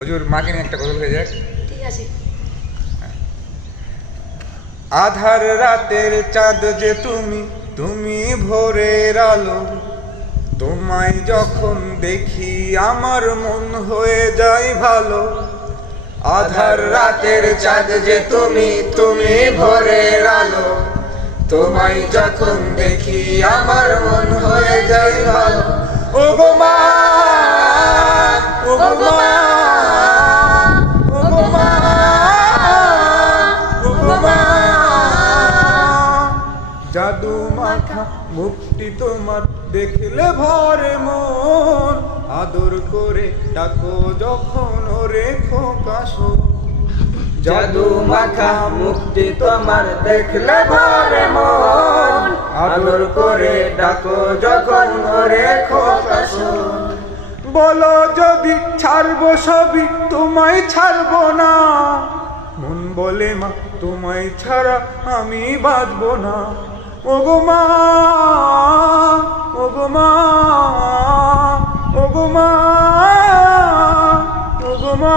হুজুর মাকে নিয়ে একটা কথা হয়ে যাক। ঠিক আছে। আধার রাতের চাঁদ যে তুমি, তুমি ভোরের আলো। তোমায় যখন দেখি আমার মন হয়ে যায় ভালো। আধার রাতের চাঁদ যে তুমি, তুমি ভোরের আলো। তোমায় যখন দেখি আমার মন হয়ে যায় ভালো। ও গো মা, ও গো মা, ও গো মা, ও গো মা। জাদু মাখা মুক্তি তোমার দেখলে ভরে মন। আদর করে ডাকো যখন ওরে খোকা শোন। জাদু মাখা মুক্তি তোমার দেখলে ভরে মন। আদর করে ডাকো যখন ওরে খোকা শোন। বলো যদি ছাড়বো সবই, তোমায় ছাড়বো না। মন বলে মা তোমায় ছাড়া আমি বাঁচবো না। ও গো মা, ও গো মা, ও গো মা, ও গো মা।